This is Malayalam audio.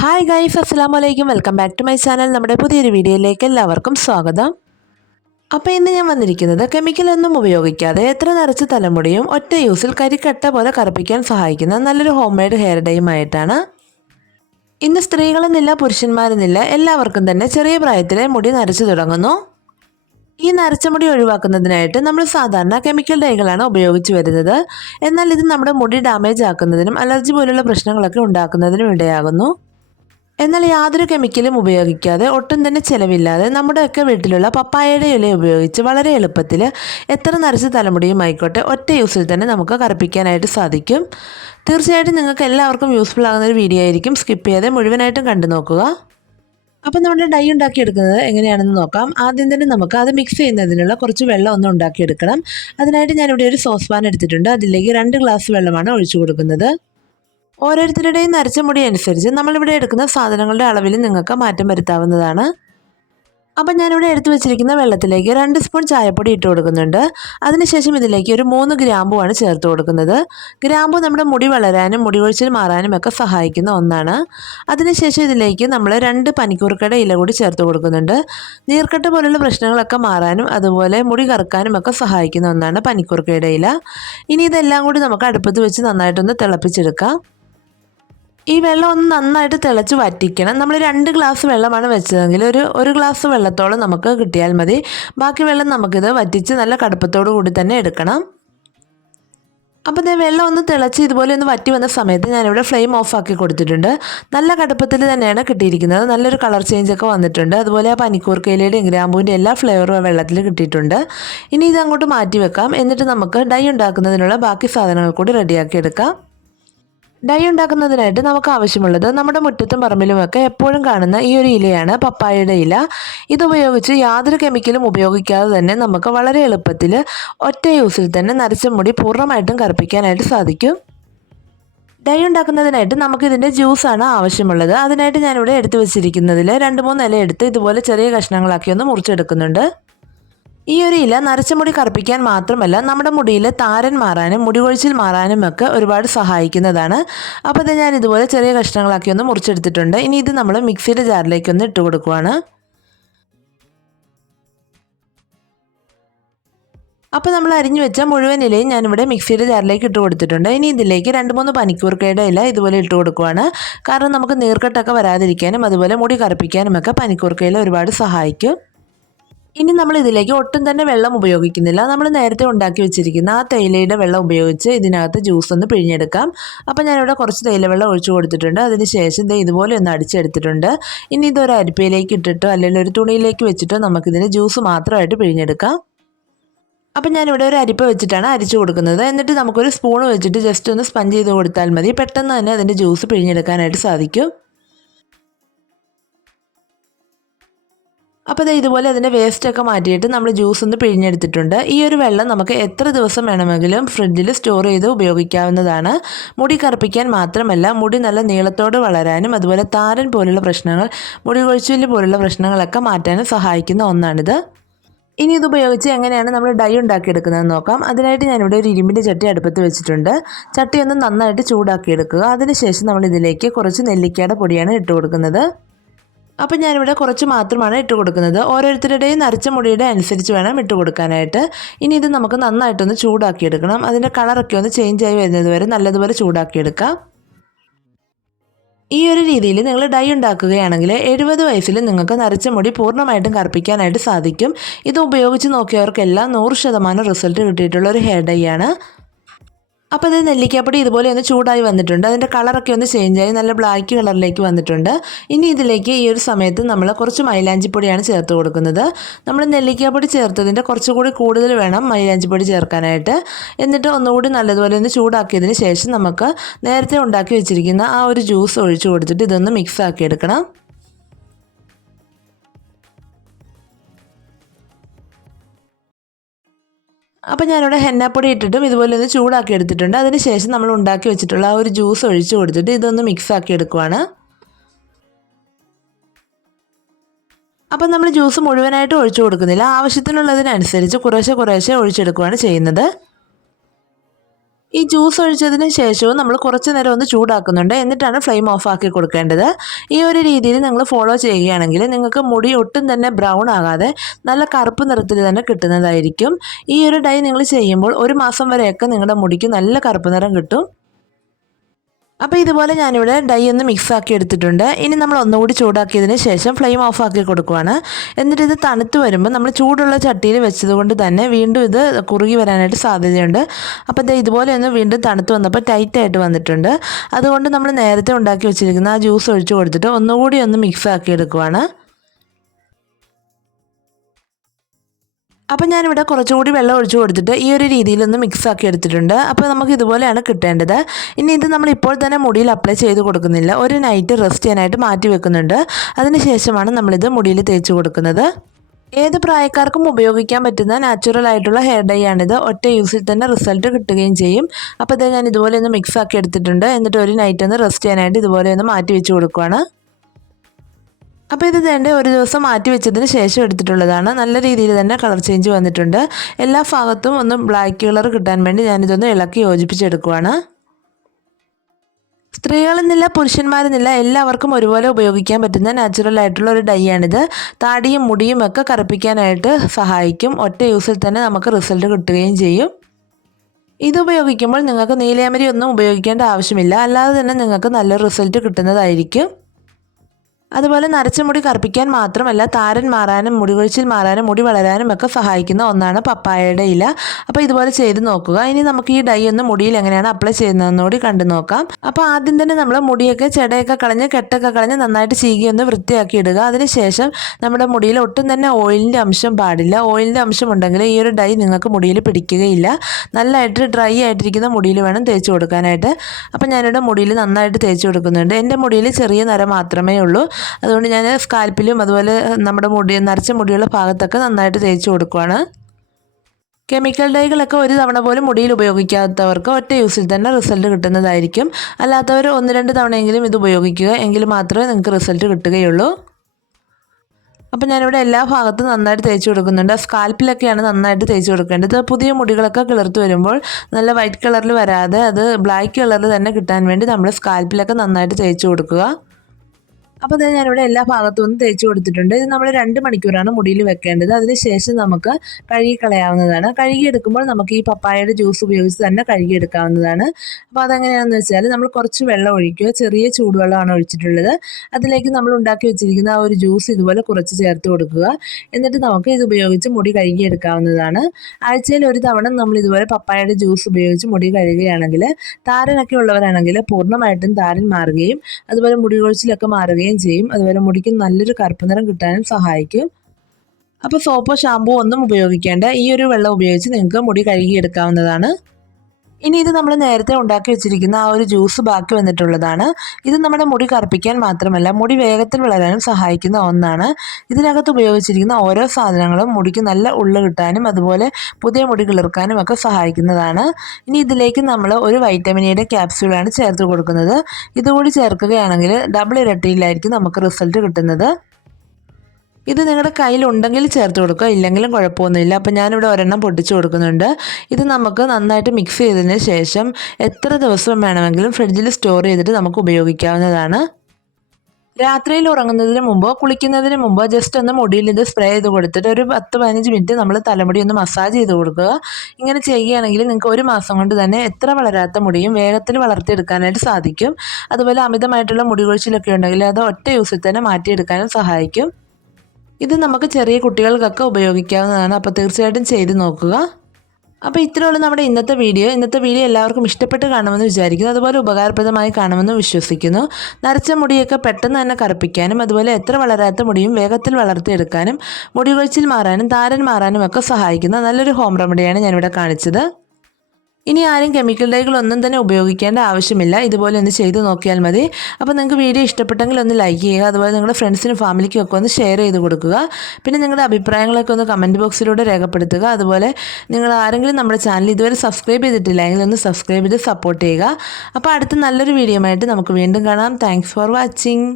ഹായ് ഗൈസ് അസ്സാം വലൈക്കും welcome back to my channel നമ്മുടെ പുതിയൊരു വീഡിയോയിലേക്ക് എല്ലാവർക്കും സ്വാഗതം. അപ്പോൾ ഇന്ന് ഞാൻ വന്നിരിക്കുന്നത് കെമിക്കലൊന്നും ഉപയോഗിക്കാതെ എത്ര നിറച്ച് തലമുടിയും ഒറ്റ യൂസിൽ കരിക്കട്ട പോലെ കറുപ്പിക്കാൻ സഹായിക്കുന്ന നല്ലൊരു ഹോം മെയ്ഡ് ഹെയർ ഡേയുമായിട്ടാണ് ഇന്ന് സ്ത്രീകളെന്നില്ല പുരുഷന്മാരെന്നില്ല എല്ലാവർക്കും തന്നെ ചെറിയ പ്രായത്തിലെ മുടി നരച്ചു തുടങ്ങുന്നു. ഈ നരച്ച മുടി ഒഴിവാക്കുന്നതിനായിട്ട് നമ്മൾ സാധാരണ കെമിക്കൽ ഡൈകളാണ് ഉപയോഗിച്ച് വരുന്നത്. എന്നാൽ ഇത് നമ്മുടെ മുടി ഡാമേജ് ആക്കുന്നതിനും അലർജി പോലുള്ള പ്രശ്നങ്ങളൊക്കെ ഉണ്ടാക്കുന്നതിനും ഇടയാകുന്നു. എന്നാൽ യാതൊരു കെമിക്കലും ഉപയോഗിക്കാതെ ഒട്ടും തന്നെ ചിലവില്ലാതെ നമ്മുടെയൊക്കെ വീട്ടിലുള്ള പപ്പായയുടെ ഇല ഉപയോഗിച്ച് വളരെ എളുപ്പത്തിൽ എത്ര നരച്ച തലമുടിയും ആയിക്കോട്ടെ ഒറ്റ യൂസിൽ തന്നെ നമുക്ക് കറുപ്പിക്കാനായിട്ട് സാധിക്കും. തീർച്ചയായിട്ടും നിങ്ങൾക്ക് എല്ലാവർക്കും യൂസ്ഫുൾ ആകുന്ന ഒരു വീഡിയോ ആയിരിക്കും. സ്കിപ്പ് ചെയ്യാതെ മുഴുവനായിട്ടും കണ്ടു നോക്കുക. അപ്പം നമ്മുടെ ഡൈ ഉണ്ടാക്കിയെടുക്കുന്നത് എങ്ങനെയാണെന്ന് നോക്കാം. ആദ്യം തന്നെ നമുക്ക് അത് മിക്സ് ചെയ്യുന്നതിനുള്ള കുറച്ച് വെള്ളം ഒന്ന് ഉണ്ടാക്കിയെടുക്കണം. അതിനായിട്ട് ഞാനിവിടെ ഒരു സോസ് പാൻ എടുത്തിട്ടുണ്ട്. അതിലേക്ക് രണ്ട് ഗ്ലാസ് വെള്ളമാണ് ഒഴിച്ചു കൊടുക്കുന്നത്. ഓരോരുത്തരുടെയും നരച്ച മുടി അനുസരിച്ച് നമ്മളിവിടെ എടുക്കുന്ന സാധനങ്ങളുടെ അളവിൽ നിങ്ങൾക്ക് മാറ്റം വരുത്താവുന്നതാണ്. അപ്പം ഞാനിവിടെ എടുത്തു വെച്ചിരിക്കുന്ന വെള്ളത്തിലേക്ക് രണ്ട് സ്പൂൺ ചായപ്പൊടി ഇട്ട് കൊടുക്കുന്നുണ്ട്. അതിനുശേഷം ഇതിലേക്ക് ഒരു മൂന്ന് ഗ്രാമ്പുമാണ് ചേർത്ത് കൊടുക്കുന്നത്. ഗ്രാമ്പു നമ്മുടെ മുടി വളരാനും മുടി ഒഴിച്ചിൽ മാറാനും ഒക്കെ സഹായിക്കുന്ന ഒന്നാണ്. അതിനുശേഷം ഇതിലേക്ക് നമ്മൾ രണ്ട് പനിക്കൂർക്കയുടെ ഇല കൂടി ചേർത്ത് കൊടുക്കുന്നുണ്ട്. നീർക്കെട്ട് പോലുള്ള പ്രശ്നങ്ങളൊക്കെ മാറാനും അതുപോലെ മുടി കറക്കാനും ഒക്കെ സഹായിക്കുന്ന ഒന്നാണ് പനിക്കൂർക്കയുടെ ഇല. ഇനി ഇതെല്ലാം കൂടി നമുക്ക് അടുപ്പത്ത് വെച്ച് നന്നായിട്ടൊന്ന് തിളപ്പിച്ചെടുക്കാം. ഈ വെള്ളം ഒന്ന് നന്നായിട്ട് തിളച്ച് വറ്റിക്കണം. നമ്മൾ രണ്ട് ഗ്ലാസ് വെള്ളമാണ് വെച്ചതെങ്കിൽ ഒരു ഒരു ഗ്ലാസ് വെള്ളത്തോളം നമുക്ക് കിട്ടിയാൽ മതി. ബാക്കി വെള്ളം നമുക്കിത് വറ്റിച്ച് നല്ല കടുപ്പത്തോടു കൂടി തന്നെ എടുക്കണം. അപ്പോൾ ദേ വെള്ളം ഒന്ന് തിളച്ച് ഇതുപോലെ ഒന്ന് വറ്റി വന്ന സമയത്ത് ഞാനിവിടെ ഫ്ലെയിം ഓഫ് ആക്കി കൊടുത്തിട്ടുണ്ട്. നല്ല കടുപ്പത്തിൽ തന്നെയാണ് കിട്ടിയിരിക്കുന്നത്. നല്ലൊരു കളർ ചേഞ്ച് ഒക്കെ വന്നിട്ടുണ്ട്. അതുപോലെ ആ പനിക്കൂർക്കയിലയുടെയും ഗ്രാമ്പൂവിന്റെ എല്ലാ ഫ്ലേവറും ആ വെള്ളത്തിൽ കിട്ടിയിട്ടുണ്ട്. ഇനി ഇത് അങ്ങോട്ട് മാറ്റി വെക്കാം. എന്നിട്ട് നമുക്ക് ഡൈ ഉണ്ടാക്കുന്നതിനുള്ള ബാക്കി സാധനങ്ങൾ കൂടി റെഡിയാക്കി എടുക്കാം. ഡൈ ഉണ്ടാക്കുന്നതിനായിട്ട് നമുക്ക് ആവശ്യമുള്ളത് നമ്മുടെ മുറ്റത്തും പറമ്പിലുമൊക്കെ എപ്പോഴും കാണുന്ന ഈ ഒരു ഇലയാണ് പപ്പായയുടെ ഇല. ഇതുപയോഗിച്ച് യാതൊരു കെമിക്കലും ഉപയോഗിക്കാതെ തന്നെ നമുക്ക് വളരെ എളുപ്പത്തിൽ ഒറ്റ യൂസിൽ തന്നെ നരച്ച മുടി പൂർണമായിട്ടും കറുപ്പിക്കാനായിട്ട് സാധിക്കും. ഡൈ ഉണ്ടാക്കുന്നതിനായിട്ട് നമുക്ക് ഇതിന്റെ ജ്യൂസാണ് ആവശ്യമുള്ളത്. അതിനായിട്ട് ഞാനിവിടെ എടുത്തു വെച്ചിരിക്കുന്നതിൽ രണ്ട് മൂന്ന് ഇല എടുത്ത് ഇതുപോലെ ചെറിയ കഷ്ണങ്ങളാക്കി ഒന്ന് മുറിച്ചെടുക്കുന്നുണ്ട്. ഈ ഒരു ഇല നരച്ച മുടി കറുപ്പിക്കാൻ മാത്രമല്ല നമ്മുടെ മുടിയിൽ താരൻ മാറാനും മുടി കൊഴിച്ചിൽ മാറാനും ഒക്കെ ഒരുപാട് സഹായിക്കുന്നതാണ്. അപ്പോൾ ഇത് ഞാൻ ഇതുപോലെ ചെറിയ കഷ്ണങ്ങളാക്കി ഒന്ന് മുറിച്ചെടുത്തിട്ടുണ്ട്. ഇനി ഇത് നമ്മൾ മിക്സിയുടെ ജാറിലേക്ക് ഒന്ന് ഇട്ട് കൊടുക്കുവാണ്. അപ്പോൾ നമ്മൾ അരിഞ്ഞു വെച്ച മുഴുവൻ ഇലയും ഞാനിവിടെ മിക്സിയുടെ ജാറിലേക്ക് ഇട്ട് കൊടുത്തിട്ടുണ്ട്. ഇനി ഇതിലേക്ക് രണ്ട് മൂന്ന് പനിക്കൂർക്കയുടെ ഇല ഇതുപോലെ ഇട്ട് കൊടുക്കുവാണ്. കാരണം നമുക്ക് നീർക്കെട്ടൊക്കെ വരാതിരിക്കാനും അതുപോലെ മുടി കറുപ്പിക്കാനും ഒക്കെ പനിക്കൂർക്കയില ഒരുപാട് സഹായിക്കും. ഇനി നമ്മൾ ഇതിലേക്ക് ഒട്ടും തന്നെ വെള്ളം ഉപയോഗിക്കുന്നില്ല. നമ്മൾ നേരത്തെ ഉണ്ടാക്കി വെച്ചിരിക്കുന്ന ആ തേയിലയുടെ വെള്ളം ഉപയോഗിച്ച് ഇതിനകത്ത് ജ്യൂസ് ഒന്ന് പിഴിഞ്ഞെടുക്കാം. അപ്പോൾ ഞാനിവിടെ കുറച്ച് തേയില വെള്ളം ഒഴിച്ചു കൊടുത്തിട്ടുണ്ട്. അതിന് ശേഷം ഇത് ഇതുപോലെ ഒന്ന് അടിച്ചെടുത്തിട്ടുണ്ട്. ഇനി ഇതൊരു അരിപ്പയിലേക്ക് ഇട്ടിട്ടോ അല്ലെങ്കിൽ ഒരു തുണിയിലേക്ക് വെച്ചിട്ടോ നമുക്കിതിന് ജ്യൂസ് മാത്രമായിട്ട് പിഴിഞ്ഞെടുക്കാം. അപ്പം ഞാനിവിടെ ഒരു അരിപ്പ വെച്ചിട്ടാണ് അരിച്ചു കൊടുക്കുന്നത്. എന്നിട്ട് നമുക്കൊരു സ്പൂൺ വെച്ചിട്ട് ജസ്റ്റ് ഒന്ന് സ്പഞ്ച് ചെയ്ത് കൊടുത്താൽ മതി. പെട്ടെന്ന് തന്നെ അതിന്റെ ജ്യൂസ് പിഴിഞ്ഞെടുക്കാനായിട്ട് സാധിക്കും. അപ്പോൾ ഇത് ഇതുപോലെ അതിന്റെ വേസ്റ്റൊക്കെ മാറ്റിയിട്ട് നമ്മൾ ജ്യൂസ് ഒന്ന് പിഴിഞ്ഞെടുത്തിട്ടുണ്ട്. ഈ ഒരു വെള്ളം നമുക്ക് എത്ര ദിവസം വേണമെങ്കിലും ഫ്രിഡ്ജിൽ സ്റ്റോർ ചെയ്ത് ഉപയോഗിക്കാവുന്നതാണ്. മുടി കറുപ്പിക്കാൻ മാത്രമല്ല മുടി നല്ല നീളത്തോട് വളരാനും അതുപോലെ താരൻ പോലുള്ള പ്രശ്നങ്ങൾ മുടി കൊഴിച്ചിൽ പോലുള്ള പ്രശ്നങ്ങളൊക്കെ മാറ്റാനും സഹായിക്കുന്ന ഒന്നാണിത്. ഇനി ഇത് ഉപയോഗിച്ച് എങ്ങനെയാണ് നമ്മൾ ഡൈ ഉണ്ടാക്കിയെടുക്കുന്നതെന്ന് നോക്കാം. അതിനായിട്ട് ഞാനിവിടെ ഒരു ഇരുമ്പിന്റെ ചട്ടി അടുപ്പത്ത് വെച്ചിട്ടുണ്ട്. ചട്ടി ഒന്ന് നന്നായിട്ട് ചൂടാക്കിയെടുക്കുക. അതിനുശേഷം നമ്മൾ ഇതിലേക്ക് കുറച്ച് നെല്ലിക്കയുടെ പൊടിയാണ് ഇട്ട് കൊടുക്കുന്നത്. അപ്പം ഞാനിവിടെ കുറച്ച് മാത്രമാണ് ഇട്ട് കൊടുക്കുന്നത്. ഓരോരുത്തരുടെയും നരച്ച മുടിയുടെ അനുസരിച്ച് വേണം ഇട്ട് കൊടുക്കാനായിട്ട്. ഇനി ഇത് നമുക്ക് നന്നായിട്ടൊന്ന് ചൂടാക്കിയെടുക്കണം. അതിന്റെ കളറൊക്കെ ഒന്ന് ചേഞ്ച് ആയി വരുന്നത് വരെ നല്ലതുപോലെ ചൂടാക്കിയെടുക്കാം. ഈ ഒരു രീതിയിൽ നിങ്ങൾ ഡൈ ഉണ്ടാക്കുകയാണെങ്കിൽ എഴുപത് വയസ്സിൽ നിങ്ങൾക്ക് നരച്ച മുടി പൂർണമായിട്ടും കറുപ്പിക്കാനായിട്ട് സാധിക്കും. ഇത് ഉപയോഗിച്ച് നോക്കിയവർക്കെല്ലാം നൂറ് ശതമാനം റിസൾട്ട് കിട്ടിയിട്ടുള്ള ഒരു ഹെയർ ഡൈ ആണ്. അപ്പോൾ ഇത് നെല്ലിക്കാപ്പൊടി ഇതുപോലെ ഒന്ന് ചൂടായി വന്നിട്ടുണ്ട്. അതിന്റെ കളറൊക്കെ ഒന്ന് ചേഞ്ച് ആയി നല്ല ബ്ലാക്ക് കളറിലേക്ക് വന്നിട്ടുണ്ട്. ഇനി ഇതിലേക്ക് ഈ ഒരു സമയത്ത് നമ്മൾ കുറച്ച് മൈലാഞ്ചിപ്പൊടിയാണ് ചേർത്ത് കൊടുക്കുന്നത്. നമ്മൾ നെല്ലിക്കാപ്പൊടി ചേർത്തതിന്റെ കുറച്ചുകൂടി കൂടുതൽ വേണം മൈലാഞ്ചിപ്പൊടി ചേർക്കാനായിട്ട്. എന്നിട്ട് ഒന്നുകൂടി നല്ലതുപോലെ ഒന്ന് ചൂടാക്കിയതിന് ശേഷം നമുക്ക് നേരത്തെ ഉണ്ടാക്കി വെച്ചിരിക്കുന്ന ആ ഒരു ജ്യൂസ് ഒഴിച്ചു കൊടുത്തിട്ട് ഇതൊന്ന് മിക്സ് ആക്കി എടുക്കണം. അപ്പോൾ ഞാനിവിടെ ഹെന്നപ്പൊടി ഇട്ടിട്ടും ഇതുപോലെ ഒന്ന് ചൂടാക്കി എടുത്തിട്ടുണ്ട്. അതിന് ശേഷം നമ്മൾ ഉണ്ടാക്കി വെച്ചിട്ടുള്ള ആ ഒരു ജ്യൂസ് ഒഴിച്ചു കൊടുത്തിട്ട് ഇതൊന്ന് മിക്സ് ആക്കി എടുക്കുവാണ്. അപ്പം നമ്മൾ ജ്യൂസ് മുഴുവനായിട്ട് ഒഴിച്ചു കൊടുക്കുന്നില്ല. ആവശ്യത്തിനുള്ളതിനനുസരിച്ച് കുറേശ്ശെ കുറേശ്ശെ ഒഴിച്ചെടുക്കുകയാണ് ചെയ്യുന്നത്. ഈ ജ്യൂസ് ഒഴിച്ചതിന് ശേഷവും നമ്മൾ കുറച്ച് നേരം ഒന്ന് ചൂടാക്കുന്നുണ്ട്. എന്നിട്ടാണ് ഫ്ലെയിം ഓഫ് ആക്കി കൊടുക്കേണ്ടത്. ഈ ഒരു രീതിയിൽ നിങ്ങൾ ഫോളോ ചെയ്യുകയാണെങ്കിൽ നിങ്ങൾക്ക് മുടി ഒട്ടും തന്നെ ബ്രൗൺ ആകാതെ നല്ല കറുപ്പ് നിറത്തിൽ തന്നെ കിട്ടുന്നതായിരിക്കും. ഈ ഒരു ഡൈ നിങ്ങൾ ചെയ്യുമ്പോൾ ഒരു മാസം വരെയൊക്കെ നിങ്ങളുടെ മുടിക്ക് നല്ല കറുപ്പ് നിറം കിട്ടും. അപ്പോൾ ഇതുപോലെ ഞാനിവിടെ ഡൈ ഒന്ന് മിക്സ് ആക്കി എടുത്തിട്ടുണ്ട്. ഇനി നമ്മൾ ഒന്നുകൂടി ചൂടാക്കിയതിന് ശേഷം ഫ്ലെയിം ഓഫ് ആക്കി കൊടുക്കുവാണ്. എന്നിട്ട് ഇത് തണുത്ത് വരുമ്പോൾ നമ്മൾ ചൂടുള്ള ചട്ടിയിൽ വെച്ചതുകൊണ്ട് തന്നെ വീണ്ടും ഇത് കുറുകി വരാനായിട്ട് സാധ്യതയുണ്ട്. അപ്പോൾ ഇത് ഇതുപോലെ ഒന്ന് വീണ്ടും തണുത്ത് വന്നപ്പോൾ ടൈറ്റായിട്ട് വന്നിട്ടുണ്ട്. അതുകൊണ്ട് നമ്മൾ നേരത്തെ ഉണ്ടാക്കി വെച്ചിരിക്കുന്ന ആ ജ്യൂസ് ഒഴിച്ച് കൊടുത്തിട്ട് ഒന്നുകൂടി ഒന്ന് മിക്സ് ആക്കി എടുക്കുവാണ്. അപ്പം ഞാനിവിടെ കുറച്ചുകൂടി വെള്ളം ഒഴിച്ചു കൊടുത്തിട്ട് ഈ ഒരു രീതിയിലൊന്ന് മിക്സ് ആക്കി എടുത്തിട്ടുണ്ട്. അപ്പോൾ നമുക്ക് ഇതുപോലെയാണ് കിട്ടേണ്ടത്. ഇനി ഇത് നമ്മൾ ഇപ്പോൾ തന്നെ മുടിയിൽ അപ്ലൈ ചെയ്ത് കൊടുക്കുന്നില്ല. ഒരു നൈറ്റ് റെസ്റ്റ് ചെയ്യാനായിട്ട് മാറ്റി വെക്കുന്നുണ്ട്. അതിനുശേഷമാണ് നമ്മളിത് മുടിയിൽ തേച്ച് കൊടുക്കുന്നത്. ഏത് പ്രായക്കാർക്കും ഉപയോഗിക്കാൻ പറ്റുന്ന നാച്ചുറൽ ആയിട്ടുള്ള ഹെയർ ഡൈ ആണിത്. ഒറ്റ യൂസിൽ തന്നെ റിസൾട്ട് കിട്ടുകയും ചെയ്യും. അപ്പോൾ ഇത് ഞാൻ ഇതുപോലെ ഒന്ന് മിക്സ് ആക്കി എടുത്തിട്ടുണ്ട്. എന്നിട്ട് ഒരു നൈറ്റ് ഒന്ന് റെസ്റ്റ് ചെയ്യാനായിട്ട് ഇതുപോലെ ഒന്ന് മാറ്റി വെച്ച് കൊടുക്കുകയാണ് അപ്പോൾ ഇത് തേണ്ട ഒരു ദിവസം മാറ്റി വെച്ചതിന് ശേഷം എടുത്തിട്ടുള്ളതാണ്. നല്ല രീതിയിൽ തന്നെ കളർ ചേഞ്ച് വന്നിട്ടുണ്ട്. എല്ലാ ഭാഗത്തും ഒന്ന് ബ്ലാക്ക് കളർ കിട്ടാൻ വേണ്ടി ഞാനിതൊന്ന് ഇളക്കി യോജിപ്പിച്ചെടുക്കുവാണ്. സ്ത്രീകളെന്നില്ല പുരുഷന്മാരെന്നില്ല എല്ലാവർക്കും ഒരുപോലെ ഉപയോഗിക്കാൻ പറ്റുന്ന നാച്ചുറൽ ആയിട്ടുള്ള ഒരു ഡൈ ആണിത്. താടിയും മുടിയും ഒക്കെ കറുപ്പിക്കാനായിട്ട് സഹായിക്കും. ഒറ്റ യൂസിൽ തന്നെ നമുക്ക് റിസൾട്ട് കിട്ടുകയും ചെയ്യും. ഇത് ഉപയോഗിക്കുമ്പോൾ നിങ്ങൾക്ക് നീലയമരി ഒന്നും ഉപയോഗിക്കേണ്ട ആവശ്യമില്ല. അല്ലാതെ തന്നെ നിങ്ങൾക്ക് നല്ല റിസൾട്ട് കിട്ടുന്നതായിരിക്കും. അതുപോലെ നരച്ച മുടി കറുപ്പിക്കാൻ മാത്രമല്ല താരൻ മാറാനും മുടി കൊഴിച്ചിൽ മാറാനും മുടി വളരാനും ഒക്കെ സഹായിക്കുന്ന ഒന്നാണ് പപ്പായയുടെ ഇല. അപ്പോൾ ഇതുപോലെ ചെയ്ത് നോക്കുക. ഇനി നമുക്ക് ഈ ഡൈ ഒന്ന് മുടിയിൽ എങ്ങനെയാണ് അപ്ലൈ ചെയ്യുന്നതെന്നുകൂടി കണ്ടു നോക്കാം. അപ്പോൾ ആദ്യം തന്നെ നമ്മൾ മുടിയൊക്കെ ചെടയൊക്കെ കളഞ്ഞ് കെട്ടൊക്കെ കളഞ്ഞ് നന്നായിട്ട് ചീകി ഒന്ന് വൃത്തിയാക്കി ഇടുക. അതിനുശേഷം നമ്മുടെ മുടിയിൽ ഒട്ടും തന്നെ ഓയിലിന്റെ അംശം പാടില്ല. ഓയിലിന്റെ അംശം ഉണ്ടെങ്കിൽ ഈ ഒരു ഡൈ നിങ്ങൾക്ക് മുടിയിൽ പിടിക്കുകയില്ല. നല്ലതായിട്ട് ഡ്രൈ ആയിട്ടിരിക്കുന്ന മുടിയിൽ വേണം തേച്ച് കൊടുക്കാനായിട്ട്. അപ്പോൾ ഞാനിവിടെ മുടിയിൽ നന്നായിട്ട് തേച്ച് കൊടുക്കുന്നുണ്ട്. എന്റെ മുടിയിൽ ചെറിയ നര മാത്രമേ ഉള്ളൂ. അതുകൊണ്ട് ഞാൻ സ്കാൽപ്പിലും അതുപോലെ നമ്മുടെ മുടി നരച്ച മുടിയുള്ള ഭാഗത്തൊക്കെ നന്നായിട്ട് തേച്ച് കൊടുക്കുവാണ്. കെമിക്കൽ ഡൈകളൊക്കെ ഒരു തവണ പോലും മുടിയിൽ ഉപയോഗിക്കാത്തവർക്ക് ഒറ്റ യൂസിൽ തന്നെ റിസൾട്ട് കിട്ടുന്നതായിരിക്കും. അല്ലാത്തവർ ഒന്ന് രണ്ട് തവണയെങ്കിലും ഇത് ഉപയോഗിക്കുക എങ്കിൽ മാത്രമേ നിങ്ങൾക്ക് റിസൾട്ട് കിട്ടുകയുള്ളൂ. അപ്പം ഞാനിവിടെ എല്ലാ ഭാഗത്തും നന്നായിട്ട് തേച്ച് കൊടുക്കുന്നുണ്ട്. സ്കാൽപ്പിലൊക്കെയാണ് നന്നായിട്ട് തേച്ച് കൊടുക്കേണ്ടത്. പുതിയ മുടികളൊക്കെ കിളിർത്ത് വരുമ്പോൾ നല്ല വൈറ്റ് കളറിൽ വരാതെ അത് ബ്ലാക്ക് കളറിൽ തന്നെ കിട്ടാൻ വേണ്ടി നമ്മൾ സ്കാൽപ്പിലൊക്കെ നന്നായിട്ട് തേച്ച് കൊടുക്കുക. അപ്പോൾ അത് ഞാനിവിടെ എല്ലാ ഭാഗത്തും ഒന്ന് തേച്ച് കൊടുത്തിട്ടുണ്ട്. ഇത് നമ്മൾ രണ്ട് മണിക്കൂറാണ് മുടിയിൽ വെക്കേണ്ടത്. അതിനുശേഷം നമുക്ക് കഴുകി കളയാവുന്നതാണ് കഴുകിയെടുക്കുമ്പോൾ നമുക്ക് ഈ പപ്പായയുടെ ജ്യൂസ് ഉപയോഗിച്ച് തന്നെ കഴുകിയെടുക്കാവുന്നതാണ്. അപ്പോൾ അതെങ്ങനെയാണെന്ന് വെച്ചാൽ നമ്മൾ കുറച്ച് വെള്ളം ഒഴിക്കുക. ചെറിയ ചൂടുവെള്ളമാണ് ഒഴിച്ചിട്ടുള്ളത്. അതിലേക്ക് നമ്മൾ ഉണ്ടാക്കി വെച്ചിരിക്കുന്ന ആ ഒരു ജ്യൂസ് ഇതുപോലെ കുറച്ച് ചേർത്ത് കൊടുക്കുക. എന്നിട്ട് നമുക്ക് ഇത് ഉപയോഗിച്ച് മുടി കഴുകിയെടുക്കാവുന്നതാണ്. ആഴ്ചയിൽ ഒരു തവണ നമ്മൾ ഇതുപോലെ പപ്പായയുടെ ജ്യൂസ് ഉപയോഗിച്ച് മുടി കഴുകുകയാണെങ്കിൽ താരനൊക്കെ ഉള്ളവരാണെങ്കിൽ പൂർണമായിട്ടും താരൻ മാറുകയും അതുപോലെ മുടി കൊഴിച്ചിലൊക്കെ മാറുകയും കുറയുകയും ചെയ്യും. അതുപോലെ മുടിക്ക് നല്ലൊരു കറുപ്പ് നിറം കിട്ടാനും സഹായിക്കും. അപ്പോൾ സോപ്പോ ഷാമ്പോ ഒന്നും ഉപയോഗിക്കേണ്ട ഈ ഒരു വെള്ളം ഉപയോഗിച്ച് നിങ്ങൾക്ക് മുടി കഴുകിയെടുക്കാവുന്നതാണ്. ഇനി ഇത് നമ്മൾ നേരത്തെ ഉണ്ടാക്കി വെച്ചിരിക്കുന്ന ആ ഒരു ജ്യൂസ് ബാക്കി വന്നിട്ടുള്ളതാണ്. ഇത് നമ്മുടെ മുടി കറുപ്പിക്കാൻ മാത്രമല്ല മുടി വേഗത്തിൽ വളരാനും സഹായിക്കുന്ന ഒന്നാണ്. ഇതിനകത്ത് ഉപയോഗിച്ചിരിക്കുന്ന ഓരോ സാധനങ്ങളും മുടിക്ക് നല്ല ഉള്ള് കിട്ടാനും അതുപോലെ പുതിയ മുടി കിളിർക്കാനും ഒക്കെ സഹായിക്കുന്നതാണ്. ഇനി ഇതിലേക്ക് നമ്മൾ ഒരു വൈറ്റമിനിയുടെ ക്യാപ്സ്യൂളാണ് ചേർത്ത് കൊടുക്കുന്നത്. ഇതുകൂടി ചേർക്കുകയാണെങ്കിൽ ഡബിൾ ഇരട്ടിയിലായിരിക്കും നമുക്ക് റിസൾട്ട് കിട്ടുന്നത്. ഇത് നിങ്ങളുടെ കയ്യിലുണ്ടെങ്കിൽ ചേർത്ത് കൊടുക്കുക ഇല്ലെങ്കിലും കുഴപ്പമൊന്നുമില്ല. അപ്പോൾ ഞാനിവിടെ ഒരെണ്ണം പൊട്ടിച്ചു കൊടുക്കുന്നുണ്ട്. ഇത് നമുക്ക് നന്നായിട്ട് മിക്സ് ചെയ്തതിന് ശേഷം എത്ര ദിവസം വേണമെങ്കിലും ഫ്രിഡ്ജിൽ സ്റ്റോർ ചെയ്തിട്ട് നമുക്ക് ഉപയോഗിക്കാവുന്നതാണ്. രാത്രിയിൽ ഉറങ്ങുന്നതിന് മുമ്പോ കുളിക്കുന്നതിന് മുമ്പോ ജസ്റ്റ് ഒന്ന് മുടിയിൽ ഇത് സ്പ്രേ ചെയ്ത് കൊടുത്തിട്ട് ഒരു പത്ത് പതിനഞ്ച് മിനിറ്റ് നമ്മൾ തലമുടി ഒന്ന് മസാജ് ചെയ്ത് കൊടുക്കുക. ഇങ്ങനെ ചെയ്യുകയാണെങ്കിൽ നിങ്ങൾക്ക് ഒരു മാസം കൊണ്ട് തന്നെ എത്ര വളരാത്ത മുടിയും വേഗത്തിൽ വളർത്തിയെടുക്കാനായിട്ട് സാധിക്കും. അതുപോലെ അമിതമായിട്ടുള്ള മുടി കൊഴിച്ചിലൊക്കെ ഉണ്ടെങ്കിൽ അത് ഒറ്റ യൂസിൽ തന്നെ മാറ്റിയെടുക്കാനും സഹായിക്കും. ഇത് നമുക്ക് ചെറിയ കുട്ടികൾക്കൊക്കെ ഉപയോഗിക്കാവുന്നതാണ്. അപ്പോൾ തീർച്ചയായിട്ടും ചെയ്ത് നോക്കുക. അപ്പോൾ ഇത്രയുള്ള നമ്മുടെ ഇന്നത്തെ വീഡിയോ. ഇന്നത്തെ വീഡിയോ എല്ലാവർക്കും ഇഷ്ടപ്പെട്ട് കാണുമെന്ന് വിചാരിക്കുന്നു. അതുപോലെ ഉപകാരപ്രദമായി കാണുമെന്ന് വിശ്വസിക്കുന്നു. നരച്ച മുടിയൊക്കെ പെട്ടെന്ന് തന്നെ കറുപ്പിക്കാനും അതുപോലെ എത്ര വളരാത്ത മുടിയും വേഗത്തിൽ വളർത്തിയെടുക്കാനും മുടി കൊഴിച്ചിൽ മാറാനും താരൻ മാറാനും ഒക്കെ സഹായിക്കുന്ന നല്ലൊരു ഹോം റെമഡിയാണ് ഞാനിവിടെ കാണിച്ചത്. ഇനി ആരും കെമിക്കൽ ഡൈകൾ ഒന്നും തന്നെ ഉപയോഗിക്കേണ്ട ആവശ്യമില്ല. ഇതുപോലെ ഒന്ന് ചെയ്ത് നോക്കിയാൽ മതി. അപ്പോൾ നിങ്ങൾക്ക് വീഡിയോ ഇഷ്ടപ്പെട്ടെങ്കിൽ ഒന്ന് ലൈക്ക് ചെയ്യുക. അതുപോലെ നിങ്ങളുടെ ഫ്രണ്ട്സിനും ഫാമിലിക്കും ഒക്കെ ഒന്ന് ഷെയർ ചെയ്ത് കൊടുക്കുക. പിന്നെ നിങ്ങളുടെ അഭിപ്രായങ്ങളൊക്കെ ഒന്ന് കമന്റ് ബോക്സിലൂടെ രേഖപ്പെടുത്തുക. അതുപോലെ നിങ്ങൾ ആരെങ്കിലും നമ്മുടെ ചാനൽ ഇതുവരെ സബ്സ്ക്രൈബ് ചെയ്തിട്ടില്ല എങ്കിൽ ഒന്ന് സബ്സ്ക്രൈബ് ചെയ്ത് സപ്പോർട്ട് ചെയ്യുക. അപ്പോൾ അടുത്ത നല്ലൊരു വീഡിയോ ആയിട്ട് നമുക്ക് വീണ്ടും കാണാം. Thanks for watching